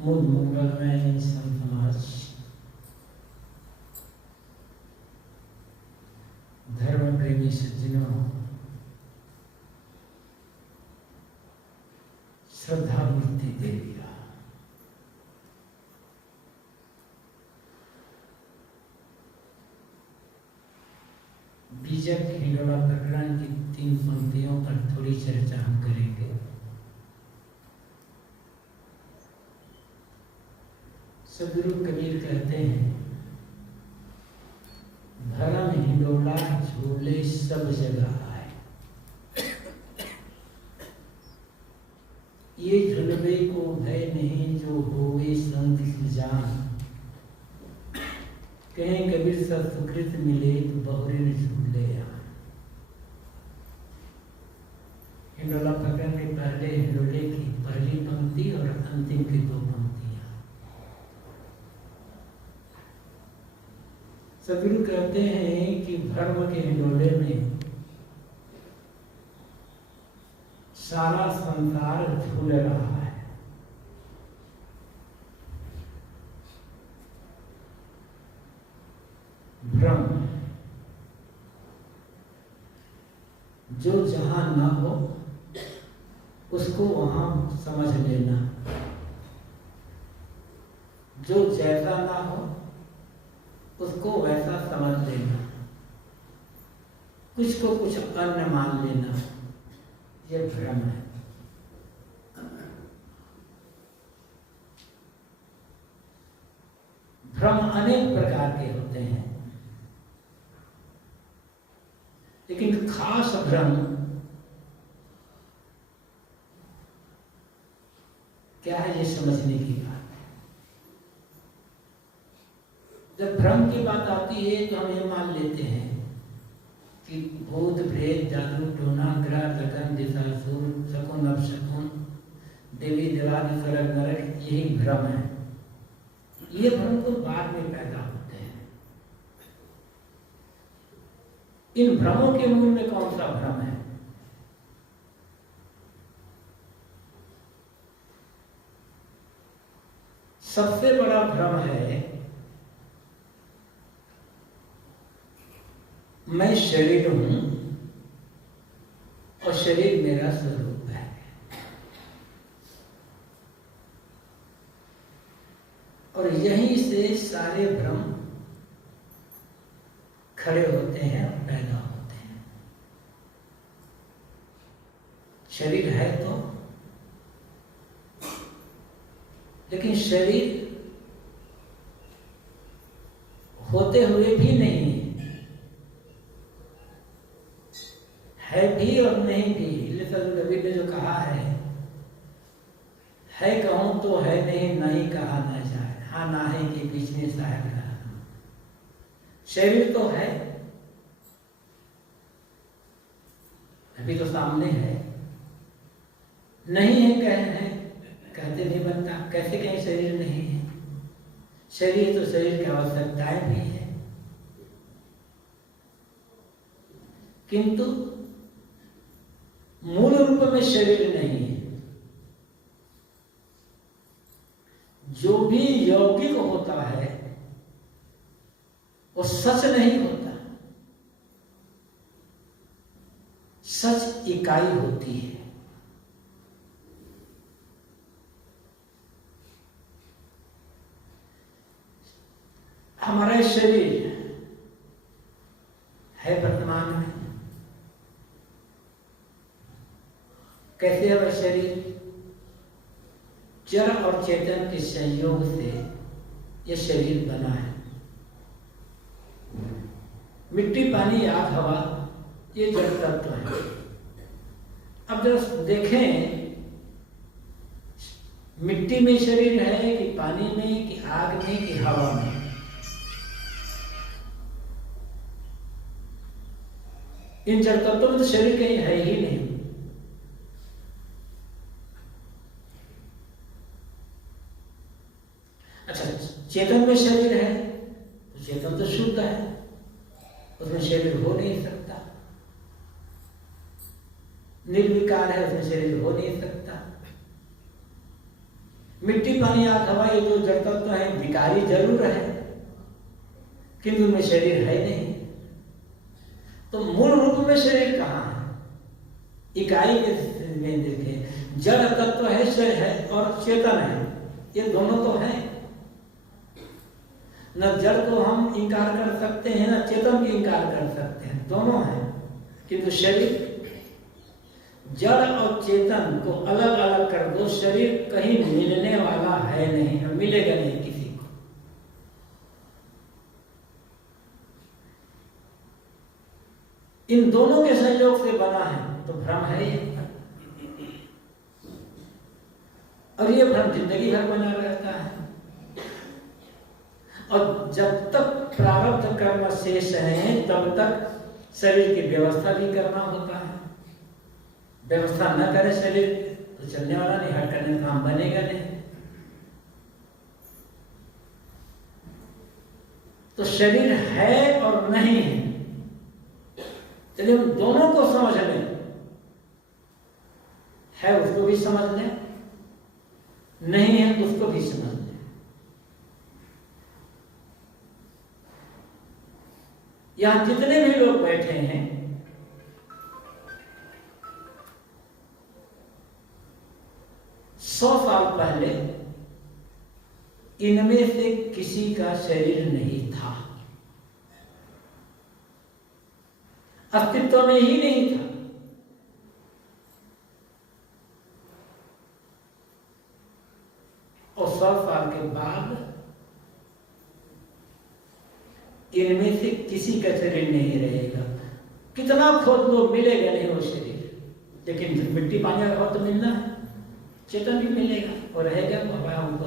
मूल मंगलमय संत समाज, धर्म प्रेमी सज्जनों, श्रद्धा मूर्ति देविया, बीजक हिंडोला प्रकरण की 3 पंक्तियों पर थोड़ी चर्चा हम करेंगे। सदगुरु कबीर कहते हैं, धर्म हिंडोला झूले सब जगह आए, ये झुलवे को भय नहीं जो होवे संत की जान। कहें कबीर सब सुकृत मिले तो बहुरे न झूले आए। हिंडोला प्रकरण में पहले हिंडोले की पहली पंक्ति और अंतिम की 2 पंक्तियां। सदगुरु कहते हैं कि धर्म के हिंडोले में सारा संसार झूल रहा है। भ्रम, जो जहां ना हो उसको वहां समझ लेना, जो जैसा ना हो उसको वैसा समझ लेना, कुछ को कुछ अन्य मान लेना, यह भ्रम है। भ्रम अनेक प्रकार के होते हैं, लेकिन खास भ्रम क्या है, ये समझने की बात है। जब भ्रम की बात आती है तो हम ये मान लेते हैं कि भूत प्रेत जादू टोना ग्रह गगन दिशा सूर शकुन अपशकुन देवी देवादि स्वर्ग नरक, यही भ्रम है। ये भ्रम तो बाद में पैदा होते हैं। इन भ्रमों के मूल में कौन सा भ्रम है? सबसे बड़ा भ्रम है मैं शरीर हूं और शरीर मेरा स्वरूप है। और यहीं से सारे भ्रम खड़े होते हैं और पैदा होते हैं। शरीर है तो, लेकिन शरीर होते हुए भी नहीं है भी और नहीं भी। कबीर ने जो कहा है कहूं तो है नहीं कहा ना जाए, हाँ ना है के बीच में साहब रहा। शरीर तो है, अभी तो सामने है, नहीं है कहते नहीं बनता। कैसे कहीं शरीर नहीं है? शरीर तो शरीर की आवश्यकताएं भी है, किंतु मूल रूप में शरीर नहीं है। जो भी यौगिक होता है वो सच नहीं होता, सच इकाई होती है। हमारा शरीर है वर्तमान में, कैसे है वह शरीर? जड़ और चेतन के संयोग से यह शरीर बना है। मिट्टी, पानी, आग, हवा, ये जड़ तत्व है। अब जब देखें, मिट्टी में शरीर है कि पानी में कि आग में कि हवा में? इन जड़ तत्वों में तो शरीर कहीं है ही नहीं। अच्छा, चेतन में शरीर है तो चेतन तो शुद्ध है, उसमें शरीर हो नहीं सकता। निर्विकार है, उसमें शरीर हो नहीं सकता। मिट्टी पानी आग हवा ये जो जड़ तत्व है विकारी जरूर है, किंतु उनमें शरीर है नहीं। तो मूल रूप में शरीर कहाँ है? इकाई में देखें, जड़ तत्व है और चेतन है, ये दोनों तो है। न जड़ को हम इंकार कर सकते हैं, न चेतन की इंकार कर सकते हैं, दोनों है। किंतु शरीर, जड़ और चेतन को अलग अलग कर दो, शरीर कहीं मिलने वाला है नहीं, मिलेगा नहीं किसी को। इन दोनों के संयोग से बना है तो भ्रम है ये। और ये भ्रम जिंदगी भर बना रहता है। और जब तक प्रारब्ध कर्म शेष है तब तक शरीर की व्यवस्था भी करना होता है। व्यवस्था न करे शरीर तो चलने वाला नहीं, हट करने का काम बनेगा नहीं। तो शरीर है और नहीं है, चलिए हम दोनों को समझ लें। है उसको भी समझ लें, नहीं है तो उसको भी समझ लें। यहां जितने भी लोग बैठे हैं, 100 साल पहले इनमें से किसी का शरीर नहीं था, अस्तित्व में ही नहीं था। और 100 साल के बाद इनमें से किसी का शरीर नहीं रहेगा। कितना खोद लो मिलेगा नहीं वो शरीर, लेकिन मिट्टी पानी का तो मिलना है, चेतन भी मिलेगा और रहेगा।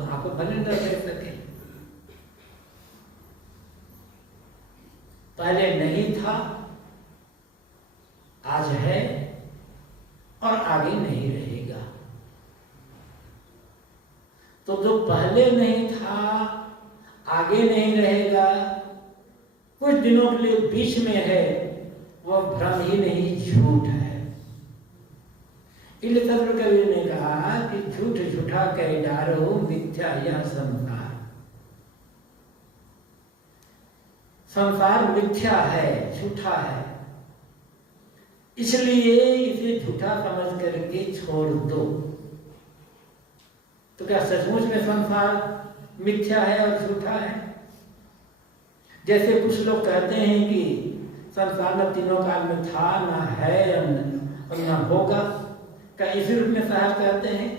आपको भले न रह सके, पहले नहीं था, आज है और आगे नहीं रहेगा। तो जो पहले नहीं था, आगे नहीं रहेगा, कुछ दिनों के लिए बीच में है, वह भ्रम ही नहीं, झूठ है। इसलिए सदगुरु कबीर ने कहा कि झूठ झूठा कह डारो, मिथ्या यह संसार। संसार मिथ्या है, झूठा है, इसलिए इसे झूठा समझ करके छोड़ दो। तो क्या सचमुच में संसार मिथ्या है और झूठा है? जैसे कुछ लोग कहते हैं कि संसार न तीनों काल में था, न है और न होगा। क्या इसी रूप में साहब कहते हैं?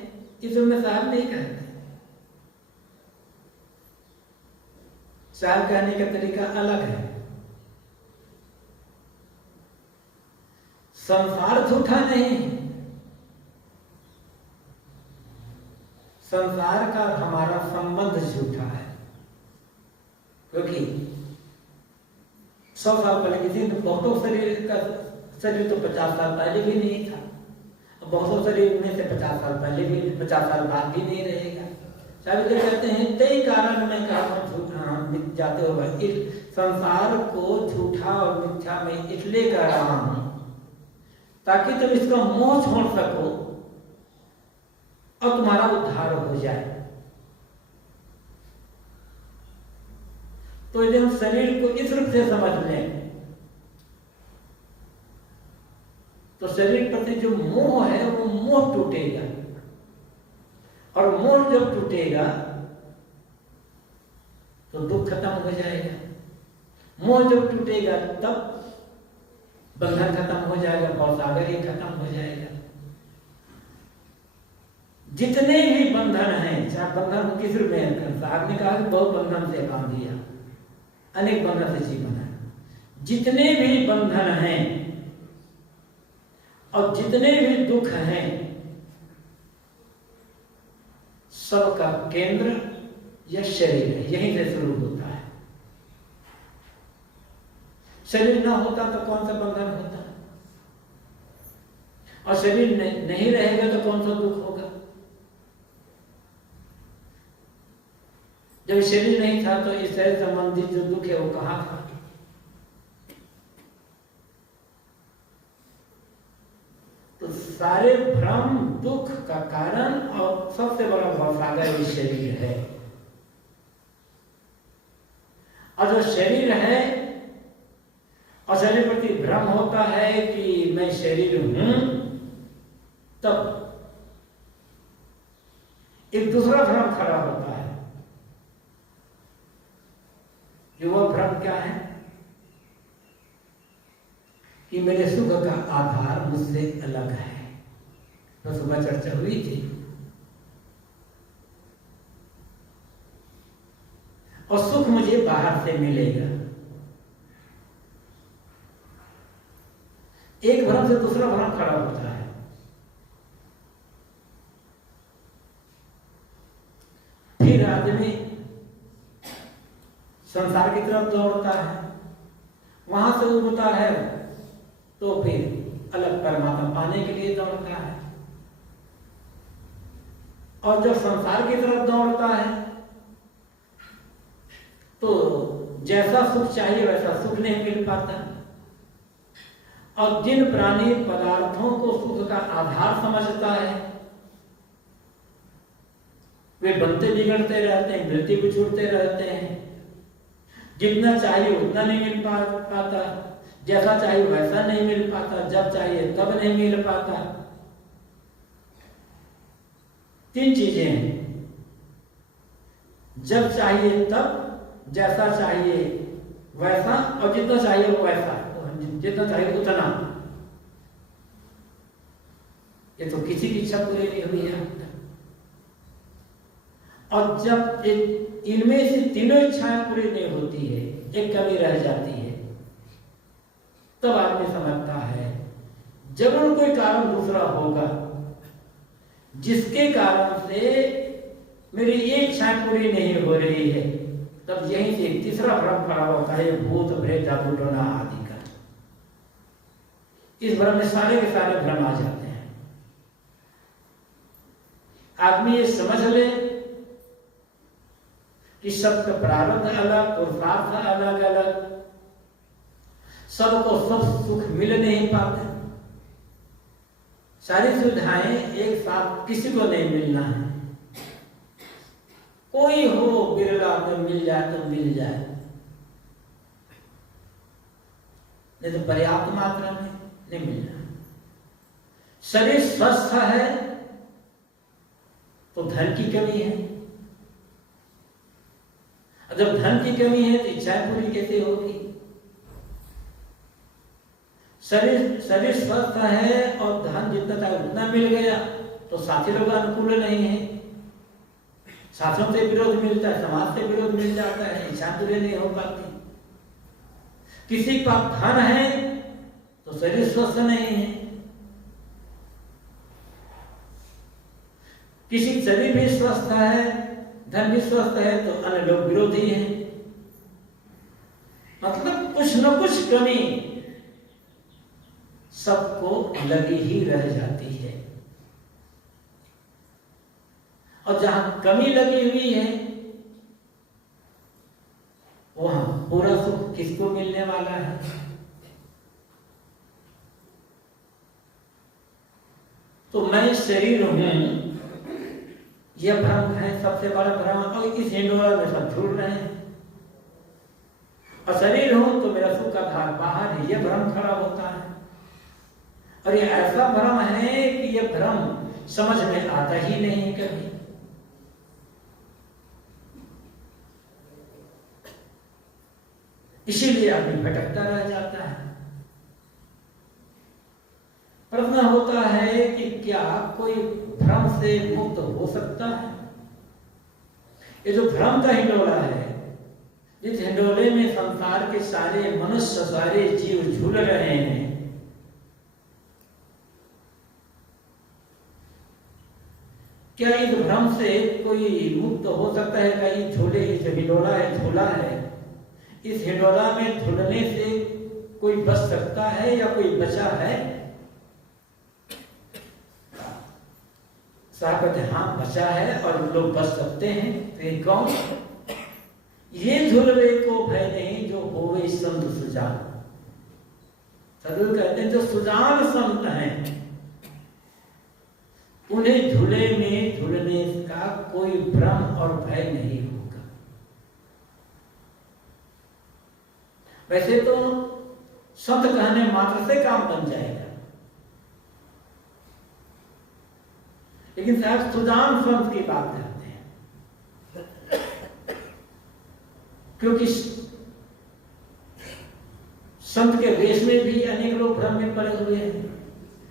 इस रूप में साहब नहीं कहते। साहब कहने का तरीका अलग है। संसार झूठा नहीं, संसार का हमारा संबंध झूठा है। क्योंकि 100 साल पहले किसी ने बहुतों शरीर तो 50 साल पहले भी नहीं था, बहुतों शरीर में से 50 साल पहले भी, 50 साल बाद भी नहीं रहेगा। साहब जो कहते हैं कई कारण में कहा झूठा जाते हो, संसार को झूठा और मिथ्या में इसलिए कह रहा हूं ताकि तुम इसका मोह छोड़ सको और तुम्हारा उद्धार हो जाए। तो यदि हम शरीर को इस रूप से समझ लें तो शरीर प्रति जो मोह है वो मोह टूटेगा, और मोह जब टूटेगा तो दुख खत्म हो जाएगा। मोह जब टूटेगा तब बंधन खत्म हो जाएगा, भवसागर ही खत्म हो जाएगा। जितने भी बंधन हैं, चाहे बंधन किस रूप में, साहब ने कहा कि बहुत बंधन से बांध दिया, अनेक बंधन से जीवन है। जितने भी बंधन हैं और जितने भी दुख हैं, सबका केंद्र यह शरीर है, यहीं से शुरू होता है। शरीर ना होता तो कौन सा बंधन होता, और शरीर नहीं रहेगा तो कौन सा दुख होगा। जब शरीर नहीं था तो इस शरीर संबंधित जो दुख है वो कहां था? तो सारे भ्रम दुख का कारण और सबसे बड़ा भवसागर ये शरीर है। और जो शरीर है और शरीर प्रति भ्रम होता है कि मैं शरीर हूं, तब एक दूसरा भ्रम खड़ा होता है। जो वह भ्रम क्या है कि मेरे सुख का आधार मुझसे अलग है। तो सुबह चर्चा हुई थी। और सुख मुझे बाहर से मिलेगा। एक भ्रम से दूसरा भ्रम खड़ा होता है। फिर आदमी संसार की तरफ दौड़ता है, वहां से उड़ता है तो फिर अलग परमात्मा पाने के लिए दौड़ता है। और जब संसार की तरफ दौड़ता है तो जैसा सुख चाहिए वैसा सुख नहीं मिल पाता। और जिन प्राणी पदार्थों को सुख का आधार समझता है वे बनते बिगड़ते रहते हैं, मृत्यु को छूटते रहते हैं। जितना चाहिए उतना नहीं मिल पाता, जैसा चाहिए वैसा नहीं मिल पाता, जब चाहिए तब नहीं मिल पाता। तीन चीजें हैं, जब चाहिए तब, जैसा चाहिए वैसा, और जितना चाहिए वो वैसा, जितना चाहिए उतना। ये तो किसी की इच्छा पूरी नहीं हुई है। और जब इनमें से तीनों इच्छाएं पूरी नहीं होती है, एक कमी रह जाती है, तब आदमी समझता है जरूर कोई कारण दूसरा होगा जिसके कारण से मेरी ये इच्छाएं पूरी नहीं हो रही है। तब यहीं से तीसरा भ्रम खड़ा होता है, भूत प्रेत जादू टोना आदि का। इस भ्रम में सारे के सारे भ्रम आ जाते हैं। आदमी ये समझ ले कि सबका प्रारब्ध अलग, पुरुषार्थ अलग अलग, सबको सब सुख मिल नहीं पाते। सारी सुविधाएं एक साथ किसी को नहीं मिलना है। कोई हो बिरला में मिल जाए तो मिल जाए, नहीं तो पर्याप्त मात्रा में नहीं मिलना। शरीर स्वस्थ है तो धन की कमी है, जब धन की कमी है तो इच्छाएं पूरी कैसे होगी। शरीर स्वस्थ है और धन जितना चाहे उतना मिल गया तो साथी लोग अनुकूल नहीं है, साथियों से विरोध मिलता है, समाज से विरोध मिल जाता है, इच्छा पूरी नहीं हो पाती। किसी के पास धन है तो शरीर स्वस्थ नहीं है, किसी शरीर भी स्वस्थ है, धन भी स्वस्थ है तो अन्य लोग विरोधी हैं। मतलब कुछ न कुछ कमी सबको लगी ही रह जाती है। और जहां कमी लगी हुई है वहां पूरा सुख किसको मिलने वाला है। तो मैं शरीर हूं, यह भ्रम है सबसे बड़ा भ्रम। और इस हिंडोला में सब जुड़ रहे हैं। और शरीर हूं तो मेरा सुख का धार बाहर है, यह भ्रम खड़ा होता है। और ये ऐसा भ्रम है कि यह भ्रम समझ में आता ही नहीं कभी। इसीलिए आदमी भटकता रह जाता है। प्रश्न होता है कि क्या कोई भ्रम से मुक्त हो सकता है। ये जो भ्रम का हिंडोला है, जिस हिंडोले में संसार के सारे मनुष्य, सारे जीव झूल रहे हैं, क्या इस भ्रम से कोई मुक्त हो सकता है। क्या ये झूले, जो हिंडोला है, झूला है, इस हिंडोला में झूलने से कोई बच सकता है या कोई बचा है। साहब कहते हाँ बचा है और लोग बच सकते हैं। तो कौन? ये झूलवे को भय नहीं जो होवे संत सुजान। सदगुरु कहते हैं जो सुजान संत हैं उन्हें झूले में झूलने का कोई भ्रम और भय नहीं होगा। वैसे तो संत कहने मात्र से काम बन जाएगा, लेकिन साहब सुजान संत की बात करते हैं, क्योंकि संत के वेश में भी अनेक लोग भ्रम में पड़े हुए हैं।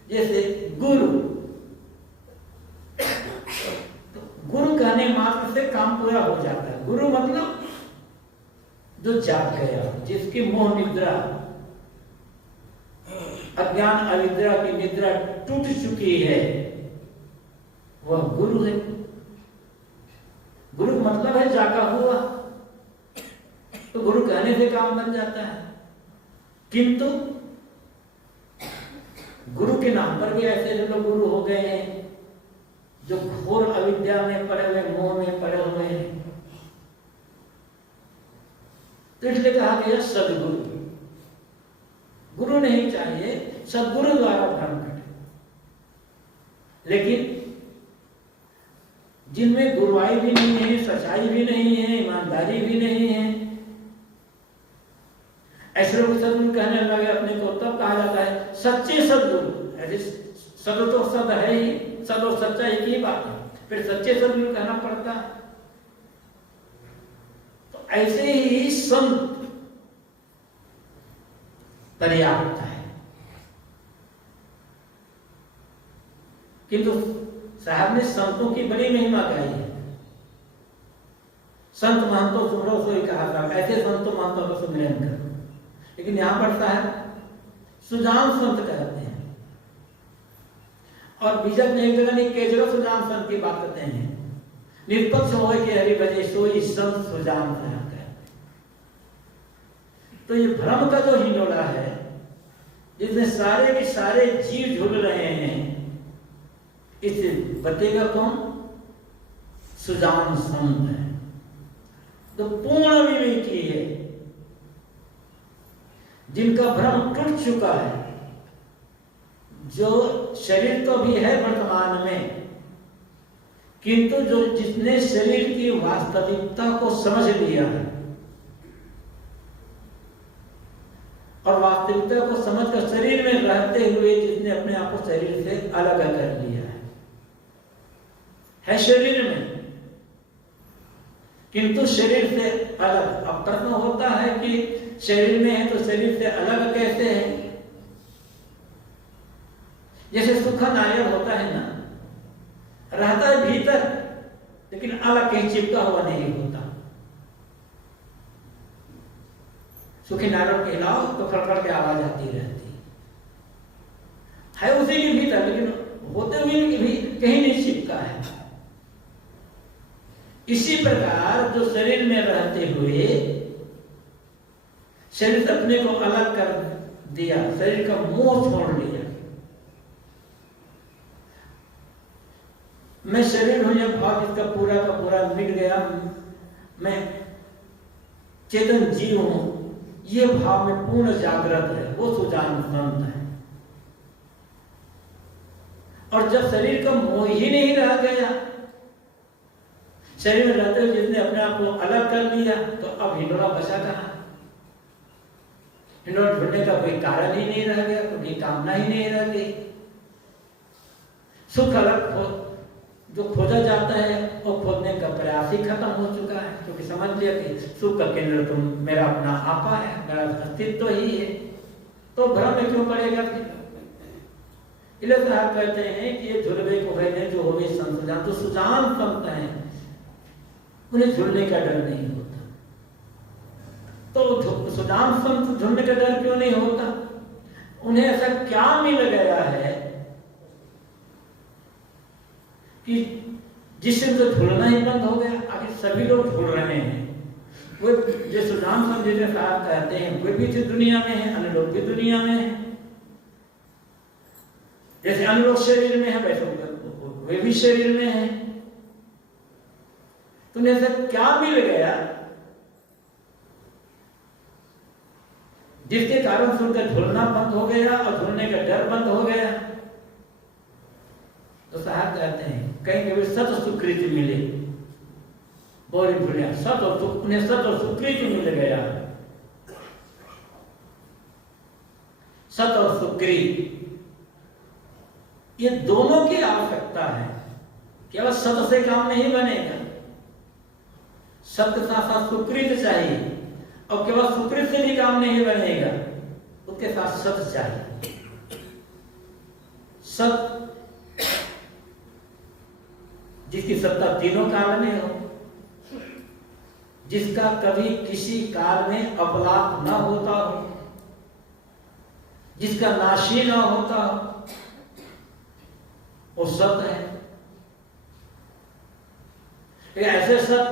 जैसे गुरु, तो गुरु कहने मात्र से काम पूरा हो जाता है। गुरु मतलब जो जाग गया, जिसकी मोह निद्रा, अज्ञान अविद्या की निद्रा टूट चुकी है, वह गुरु है। गुरु मतलब है जागा हुआ, तो गुरु कहने से काम बन जाता है। किंतु गुरु के नाम पर भी ऐसे लोग गुरु हो गए हैं जो घोर अविद्या में पड़े हुए, मोह में पड़े हुए हैं। तो इसलिए कहा गया सदगुरु। गुरु नहीं चाहिए, सदगुरु द्वारा भ्रम कटे। लेकिन जिनमें गुरुवाई भी नहीं है, सच्चाई भी नहीं है, ईमानदारी भी नहीं है, ऐसे लोग सदगुरु कहने लगे अपने को, तब कहा जाता है सच्चे सदगुरु। ऐसे सद तो सद है ही, सद और सच्चा एक ही बात है, फिर सच्चे सदगुरु कहना पड़ता है। तो ऐसे ही संत पर्याप्त है। किंतु साहब ने संतों की बड़ी महिमा गाई है। संत महंतो सुमरो सोई कहा था, ऐसे संतो महंतों को सुमिरन करो। लेकिन यहां पढ़ता है सुजान संत कहते हैं, और बीजक ने एक जगह नहीं केजरो सुजान संत की बात करते हैं। निष्पक्ष हो के हरि भजे सोई संत सुजान कहते। तो ये भ्रम का जो हिंडोला है, जिसमें सारे के सारे जीव झूल रहे हैं, इसे बतेगा कौन? सुजान संत है, तो पूर्ण विवेकी है, जिनका भ्रम टूट चुका है, जो शरीर तो भी है वर्तमान में, किंतु जो जिसने शरीर की वास्तविकता को समझ लिया है और वास्तविकता को समझकर शरीर में रहते हुए जिसने अपने आप को शरीर से अलग कर लिया है शरीर में, किंतु शरीर से अलग। अब प्रश्न होता है कि शरीर में है तो शरीर से अलग कैसे है? जैसे सूखा नारियल होता है ना, रहता है भीतर लेकिन अलग कहीं चिपका हुआ नहीं होता। सूखे नारियल के हिलाओ तो खड़खड़ के आवाज आती रहती है उसी के भीतर, लेकिन होते हुए भी कहीं नहीं चिपका है। इसी प्रकार जो शरीर में रहते हुए शरीर अपने को अलग कर दिया, शरीर का मोह छोड़ लिया, मैं शरीर हूं, यह भाव इसका पूरा का पूरा मिट गया, मैं चेतन जीव हूं, ये भाव में पूर्ण जागृत है, वो सुजान संत है। और जब शरीर का मोह ही नहीं रह गया, शरीर में रहते हुए जिसने अपने आप को अलग कर लिया, तो अब हिंडोला बचा कहां? हिंडोला ढूंढने का कोई कारण ही नहीं रह गया, कोई कामना ही नहीं रह गई। सुख अलग जो खोजा जाता है वो खोजने का प्रयास ही खत्म हो चुका है, क्योंकि समझ लिया कि सुख का केंद्र तुम मेरा अपना आपा है, मेरा अस्तित्व ही है, तो भ्रम में क्यों पड़ेगा? इसलिए साहब कहते हैं कि ये झुलवे को कहने जो होवे संत, तो सुजान संत हैं, उन्हें झुलने का डर नहीं होता। तो सुजान संत झुलने का डर क्यों नहीं होता? उन्हें ऐसा क्या मिल गया है कि जिससे तो झुलना ही बंद हो गया? आखिर सभी लोग झुल रहे हैं। वो जो सुजान संत जिसे साहब कहते हैं, वे भी तो दुनिया में है, अन्य लोग भी दुनिया में है। जैसे अन्य लोग शरीर में है, वैसे वे भी शरीर में है। तुम्हें ऐसा क्या मिल गया जिसके कारण सुनकर झुलना बंद हो गया और झुलने का डर बंद हो गया? तो साहब कहते कहीं कभी सत सुकृति मिले, बोरी भूलिया सत और सुकृति मिल गया। सत और सुकृति ये दोनों की आवश्यकता है। केवल सत से काम नहीं बनेगा, सत्य के साथ साथ सुकृत चाहिए, और केवल सुकृत से भी काम नहीं बनेगा, उसके साथ सत चाहिए। सत जिसकी सत्ता तीनों काल में हो, जिसका कभी किसी काल में अपलाप न होता हो, जिसका नाशी न होता हो, वो सत है। ऐसे सत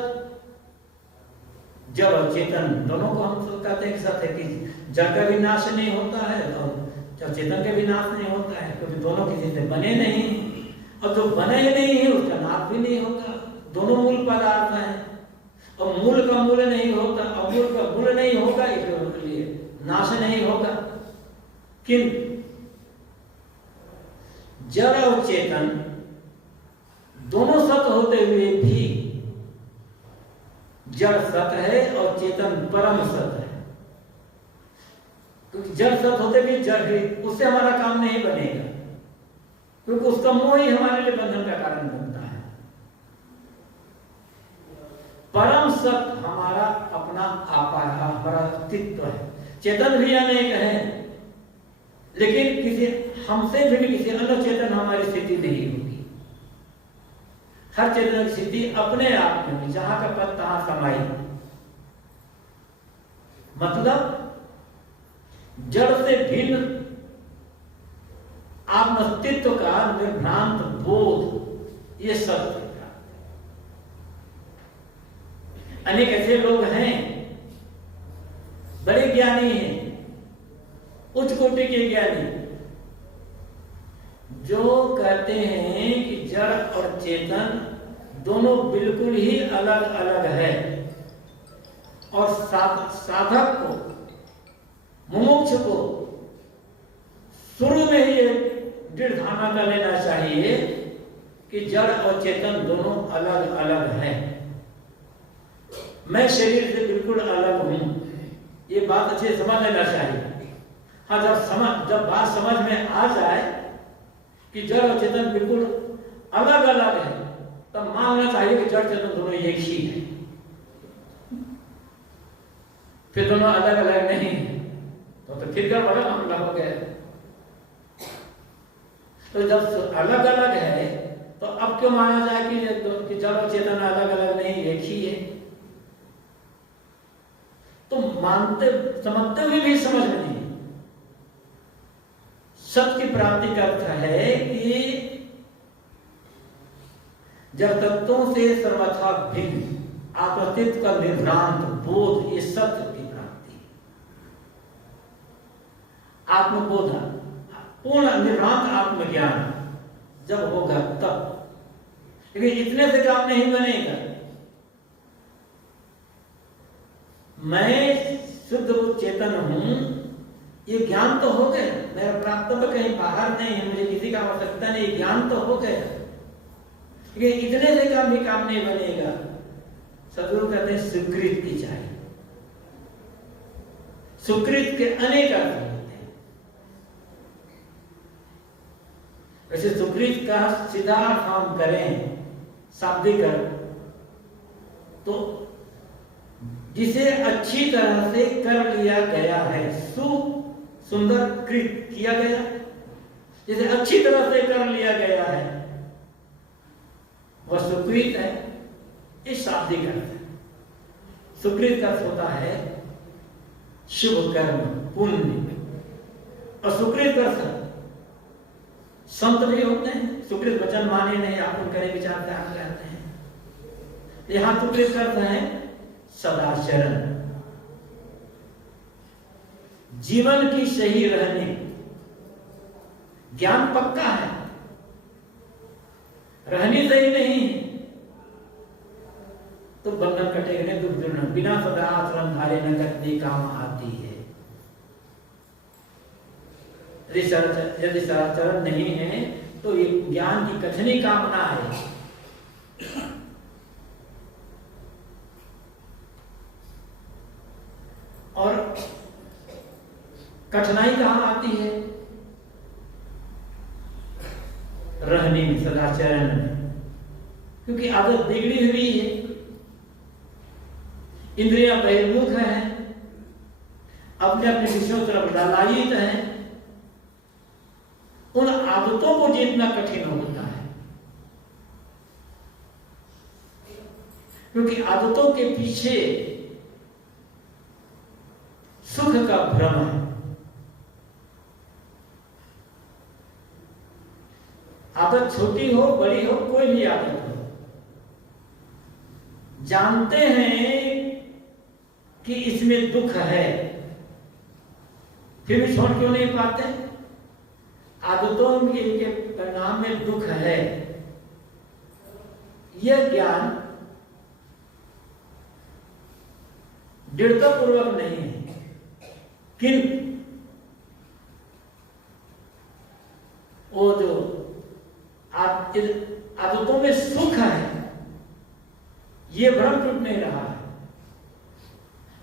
जड़ और चेतन दोनों को हम तो कहते हैं कि सत है कि जड़ का भी नाश नहीं होता है और जड़ चेतन का भी नाश नहीं होता है, क्योंकि दोनों किसी से बने नहीं, और जो बने ही नहीं है उसका नाश भी नहीं होता। दोनों मूल पदार्थ हैं, और मूल का मूल नहीं होता, और मूल का मूल नहीं होगा, इसलिए नाश नहीं होगा। किंतु जड़ और चेतन दोनों सत होते हुए भी जड़ सत है और चेतन परम सत है। क्योंकि जड़ सत होते भी जड़ है, उससे हमारा काम नहीं बनेगा, क्योंकि उसका मोह ही हमारे लिए बंधन का कारण बनता है। परम सत हमारा अपना आपा है, हमारा अस्तित्व है। चेतन भी अनेक है, लेकिन किसी हमसे भी किसी अन्य चेतन हमारी स्थिति नहीं होगी। हर चेतन की स्थिति अपने आप में, जहां का पद तहां समाई। मतलब जड़ से भिन्न आत्म अस्तित्व का निर्भ्रांत बोध, ये सत्य है। अनेक ऐसे लोग हैं, बड़े ज्ञानी हैं, उच्च कोटि के ज्ञानी, जो कहते हैं कि जड़ और चेतन दोनों बिल्कुल ही अलग अलग है, और साधक को, मुमुक्ष को शुरू में ही दृढ़ धारणा कर लेना चाहिए कि जड़ और चेतन दोनों अलग अलग हैं। मैं शरीर से बिल्कुल अलग हूं, ये बात अच्छे समझ लेना चाहिए। हाँ, जब बात समझ में आ जाए कि जड़ और चेतन बिल्कुल अलग अलग है, तब मानना चाहिए कि जड़ चेतन दोनों एक ही है। फिर दोनों अलग अलग नहीं है तो फिर क्या बड़ा मामला हो गया। तो जब अलग अलग है तो अब क्यों माना जाए कि जड़ और चेतन अलग अलग नहीं, एक ही है? तो मानते समझते हुए भी समझ में नहीं। सत्य की प्राप्ति का अर्थ है कि जब तत्वों से सर्वथा भिन्न आत्मस्तित्व का निर्भ्रांत बोध, ये सत्य की प्राप्ति। आत्मबोध, पूर्ण निर्भ्रांत आत्मज्ञान जब होगा तब। लेकिन इतने से काम नहीं बनेगा। मैं शुद्ध चेतन हूं, ये ज्ञान तो हो गया, मेरा प्राप्तव्य कहीं बाहर नहीं है, मुझे किसी का आवश्यकता नहीं, ज्ञान तो हो गया। लेकिन इतने से काम भी काम नहीं बनेगा। सदगुरु कहते हैं सुकृत की चाहिए। सुकृत के अनेक अर्थ होते हैं। वैसे सुकृत का सीधा हम करें शाब्दिक अर्थ, तो जिसे अच्छी तरह से कर लिया गया है, सुंदर कृत किया गया, जिसे अच्छी तरह से कर लिया गया है, वह सुकृत है। इस शाब्दिक अर्थ है। सुकृत का अर्थ होता है शुभ कर्म, पुण्य। और सुकृत अर्थ संत भी होते हैं। सुकृत वचन माने नहीं, आप करें विचार ध्यान रहते हैं। यहां सुकृत अर्थ है सदाचरण, जीवन की सही रहने। ज्ञान पक्का है, रहनी सही नहीं है तो बंधन कटेगा, दुख दूर। बिना सदाचरण धारे न कटने काम आती है। यदि सदाचरण नहीं है तो ये ज्ञान की कथनी कामना है, कठिनाई कहां आती है? रहने में, सदाचरण में, क्योंकि आदत बिगड़ी हुई है, इंद्रियां बहिर्मुख हैं, अपने अपने विषयों तरफ लालायित हैं। उन आदतों को जीतना कठिन होता है, क्योंकि आदतों के पीछे सुख का भ्रम है। आदत छोटी हो बड़ी हो, कोई भी आदत हो, जानते हैं कि इसमें दुख है, फिर भी छोड़ क्यों नहीं पाते? आदतों के परिणाम में दुख है, यह ज्ञान दृढ़तापूर्वक नहीं है। किंतु वो जो आदतों में सुख है, ये भ्रम टूट नहीं रहा है।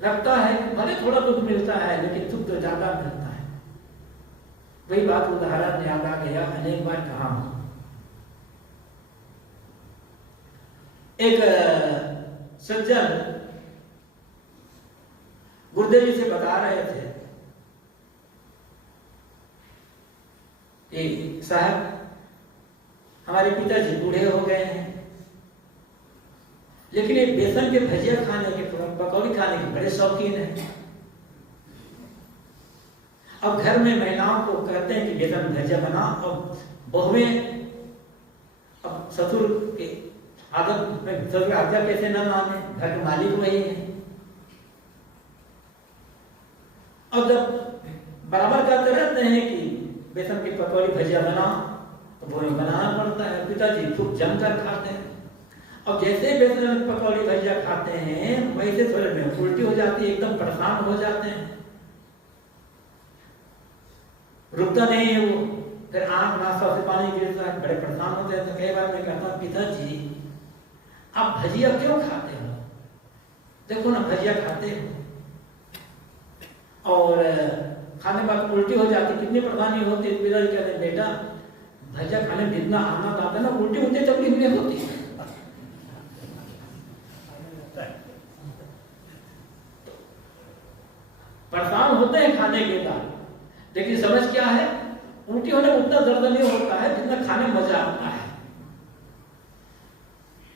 लगता है कि भले थोड़ा दुख मिलता है, लेकिन सुख तो ज्यादा मिलता है। वही बात उदाहरण याद आ गया, अनेक बार कहा हूं। एक सज्जन गुरुदेव जी से बता रहे थे कि साहब, हमारे पिताजी बूढ़े हो गए हैं, लेकिन ये बेसन के भजिया खाने के, पकौड़ी खाने के बड़े शौकीन हैं। अब घर में महिलाओं को कहते हैं कि बेसन भजिया बना, और बहुएं अब ससुर के आदत में, ससुर आज्ञा कैसे न माने, घर के मालिक वही है। अब जब बराबर कहते रहते हैं कि बेसन की पकौड़ी भजिया बना, तो वो बनाना पड़ता है। पिताजी खूब जमकर खाते हैं। अब जैसे बेसन की पकौड़ी भजिया खाते हैं, वैसे थोड़े में उल्टी हो जाती है, एकदम परेशान हो जाते हैं, रुकता नहीं है वो, फिर आंख नासा से पानी गिरता है, बड़े परेशान होते हैं। तो कई बार मैं कहता हूँ, पिताजी आप भजिया क्यों खाते हो? देखो ना, भजिया खाते हो और खाने के बाद उल्टी हो जाती, कितनी परेशानी होती है। पिताजी कहते हैं, बेटा भजिया खाने में जितना आनंद आता है ना, उल्टी होती तकलीफ नहीं होती। परेशान होते हैं खाने के बाद, लेकिन समझ क्या है, उल्टी होने में उतना दर्द नहीं होता है जितना खाने में मजा आता है।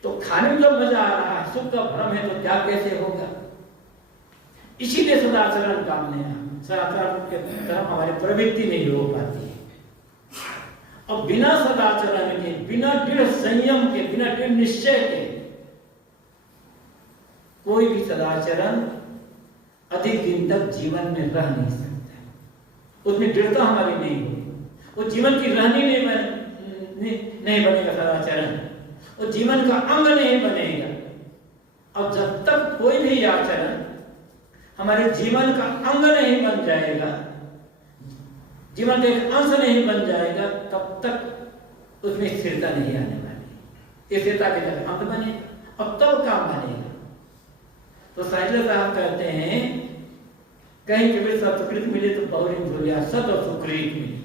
तो खाने में जब मजा आ रहा है, सुख का भ्रम है, तो त्याग कैसे होगा? इसीलिए सदाचरण काम नहीं है। सदाचरण के तरफ हमारी प्रवृत्ति नहीं हो पाती है। और बिना सदाचरण के, बिना दृढ़ संयम के, बिना दृढ़ निश्चय के कोई भी सदाचरण अधिक दिन तक जीवन में रह नहीं सकता। उसमें दृढ़ता हमारी नहीं होगी, वो जीवन की रहनी नहीं बनेगा सदाचरण, वो जीवन का अंग नहीं बनेगा। अब जब तक कोई भी आचरण हमारे जीवन का अंग नहीं बन जाएगा, जीवन का एक अंश नहीं बन जाएगा, तब तक उसमें स्थिरता नहीं आने वाली। स्थिरता के तक अंत बनेगा और तब काम बनेगा। तो साहित्य साहब कहते हैं, कहीं कभी सत्कृत मिले तो बहुरी भूलिया, सत और सुकृत मिले।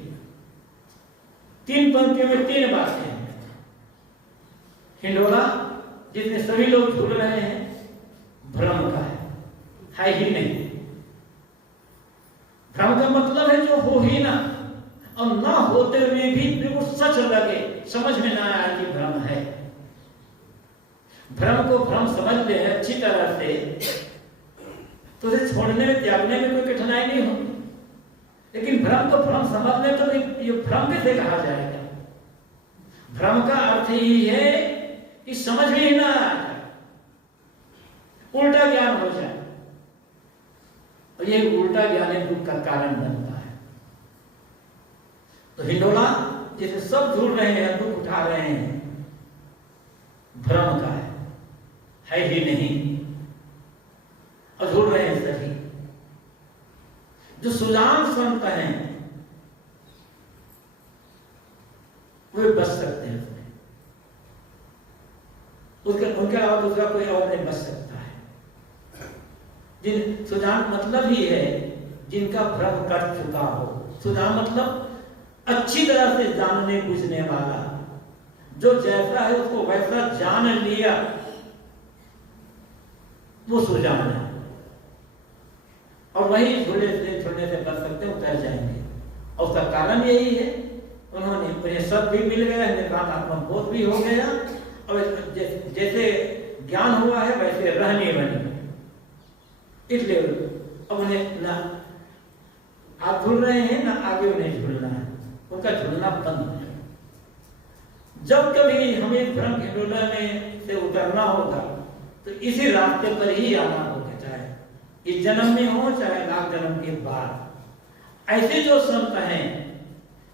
3 पंक्तियों में 3 बातें हैं। हिंडोला जिसमें सभी लोग झूल रहे हैं, भ्रम का है ही नहीं। भ्रम का मतलब है जो हो ही ना, और ना होते हुए भी बिल्कुल सच लगे, समझ में ना आए कि भ्रम है। भ्रम को भ्रम समझ ले अच्छी तरह से, तो उसे छोड़ने में, त्यागने में कोई कठिनाई नहीं होती। लेकिन भ्रम को भ्रम समझने तो ये भ्रम कैसे कहा जाएगा? भ्रम का अर्थ ही है कि समझ में ही ना आ जाए, उल्टा ज्ञान हो जाए, और ये उल्टा ज्ञान दुख का कारण बनता है। तो हिंडोला जिसे सब झूल रहे हैं, दुख उठा रहे हैं, भ्रम का है ही नहीं, और झूल रहे हैं सभी। जो सुजान संत हैं वे बच सकते हैं उसमें, उनके अलावा दूसरा कोई और नहीं बच सकता है। जिन सुजान मतलब ही है जिनका भ्रम कट चुका हो। सुधा मतलब अच्छी तरह से जानने बुझने वाला, जो जैसा है उसको वैसा जान लिया, वो सुजान है। और वही झूले से कर सकते उतर जाएंगे। और उसका कारण यही है, उन्होंने उन्हें सब भी मिल गया, निर्वाणात्मक बोध भी हो गया, और जैसे ज्ञान हुआ है वैसे रहने बनी। इसलिए अब उन्हें ना आप झूल रहे हैं ना आगे उन्हें झूलना है, उनका झूलना बंद हो जाए। जब कभी हमें भ्रम हिंडोला में से उतरना होगा तो इसी रास्ते पर ही आना होगा, चाहे इस जन्म में हो चाहे लाख जन्म के बाद। ऐसे जो संत हैं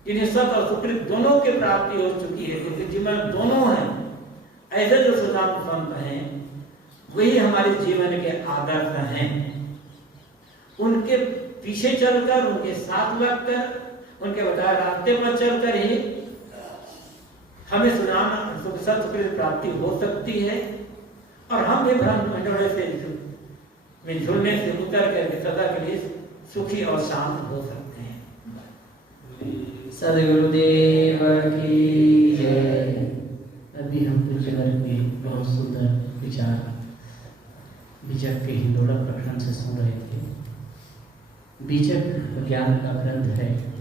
जिन्हें सत और सुकृत दोनों की प्राप्ति हो चुकी है, क्योंकि जीवन दोनों हैं, ऐसे जो सुजान संत हैं वही हमारे जीवन के आदर्श हैं। उनके पीछे चलकर, उनके साथ लगकर, उनके बताए रास्ते पर चलकर ही हमें सत्कृत प्राप्ति हो सकती है, और हम भी भ्रम मंडोले से झूलने से उतर करके सदा के लिए सुखी और शांत हो सकते हैं। सदगुरुदेव की जय। अभी हम पूज्यवर के बहुत सुंदर विचार बीजक के हिंडोला प्रकरण से सुन रहे थे। बीजक ज्ञान का ग्रंथ है।